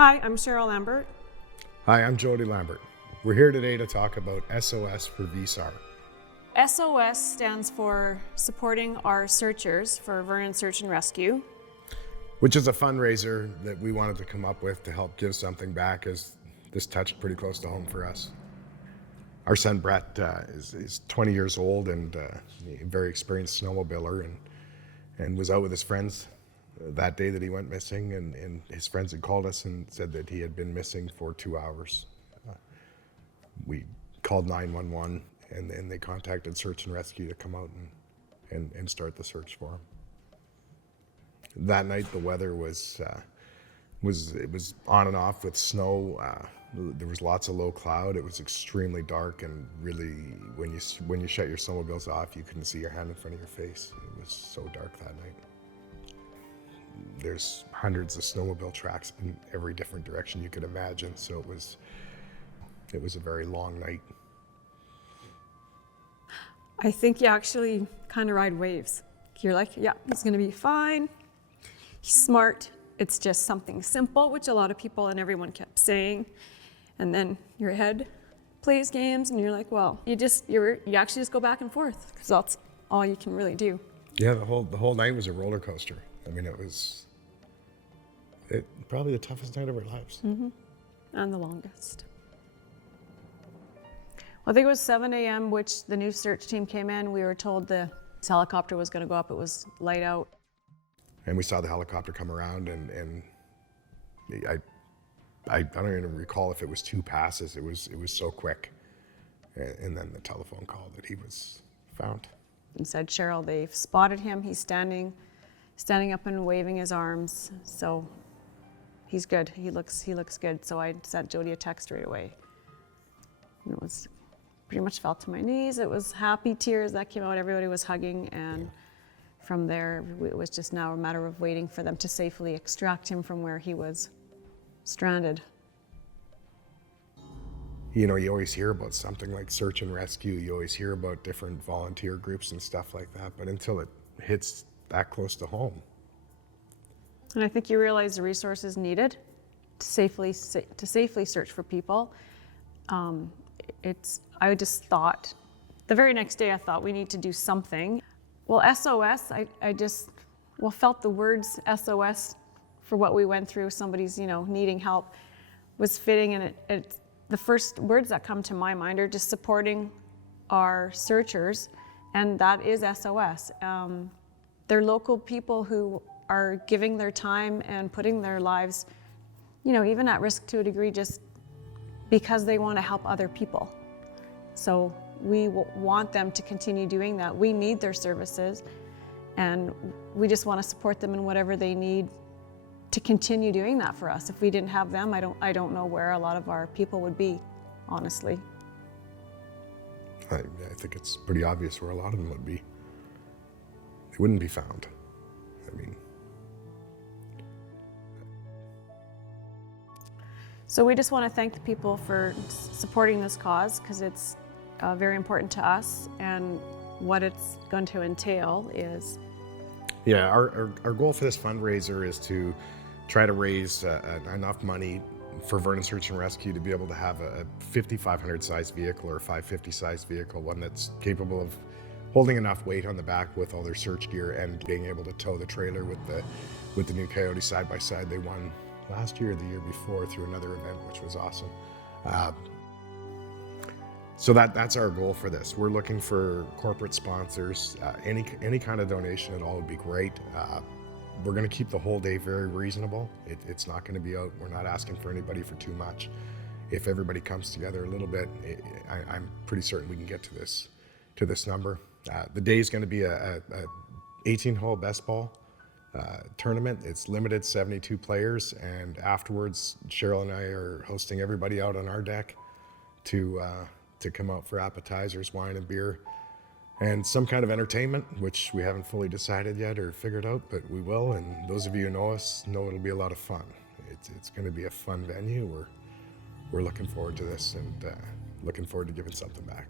Hi, I'm Cheryl Lambert. Hi, I'm Jody Lambert. We're here today to talk about SOS for VSAR. SOS stands for Supporting Our Searchers for Vernon Search and Rescue. Which is a fundraiser that we wanted to come up with to help give something back, as this touched pretty close to home for us. Our son Brett is 20 years old and a very experienced snowmobiler, and was out with his friends that day that he went missing, and his friends had called us and said that he had been missing for 2 hours. We called 911, and then they contacted Search and Rescue to come out and start the search for him. That night the weather was on and off with snow. There was lots of low cloud. It was extremely dark, and really, when you shut your snowmobiles off, you couldn't see your hand in front of your face. It was so dark that night. There's hundreds of snowmobile tracks in every different direction you could imagine, so it was a very long night. I think you actually kind of ride waves. You're like, yeah, he's gonna be fine. He's smart. It's just something simple, which a lot of people and everyone kept saying. And then your head plays games, and you're like, well, you actually just go back and forth, because that's all you can really do. Yeah, the whole night was a roller coaster. I mean, it was probably the toughest night of our lives. Mm-hmm. And the longest. Well, I think it was 7 a.m., which the new search team came in. We were told the helicopter was going to go up. It was light out. And we saw the helicopter come around, and I don't even recall if it was 2 passes. It was so quick. And then the telephone call that he was found. And said, Cheryl, they've spotted him. He's standing up and waving his arms. So he's good. He looks good. So I sent Jody a text right away. And it was pretty much fell to my knees. It was happy tears that came out. Everybody was hugging, and from there, it was just now a matter of waiting for them to safely extract him from where he was stranded. You know, you always hear about something like search and rescue. You always hear about different volunteer groups and stuff like that, but until it hits that close to home. And I think you realize the resources needed to safely search for people. I just thought, the very next day I thought we need to do something. Well, SOS, I just felt the words SOS for what we went through, somebody's needing help, was fitting, and the first words that come to my mind are just supporting our searchers, and that is SOS. They're local people who are giving their time and putting their lives, even at risk to a degree, just because they want to help other people. So we want them to continue doing that. We need their services, and we just want to support them in whatever they need to continue doing that for us. If we didn't have them, I don't know where a lot of our people would be, honestly. I think it's pretty obvious where a lot of them would be. They wouldn't be found. I mean. So we just want to thank the people for supporting this cause, because it's very important to us, and what it's going to entail is... Yeah, our goal for this fundraiser is to try to raise enough money for Vernon Search and Rescue to be able to have a 5,500 size vehicle or a 550 size vehicle, one that's capable of holding enough weight on the back with all their search gear and being able to tow the trailer with the new Coyote side by side. They won last year or the year before through another event, which was awesome. So that's our goal for this. We're looking for corporate sponsors. Any kind of donation at all would be great. We're going to keep the whole day very reasonable. It's not going to be out. We're not asking for anybody for too much. If everybody comes together a little bit, I'm pretty certain we can get to this number. The day is going to be a 18-hole best ball tournament. It's limited 72 players, and afterwards, Cheryl and I are hosting everybody out on our deck to come out for appetizers, wine and beer, and some kind of entertainment, which we haven't fully decided yet or figured out, but we will. And those of you who know us know it'll be a lot of fun. It's going to be a fun venue. We're looking forward to this, and looking forward to giving something back.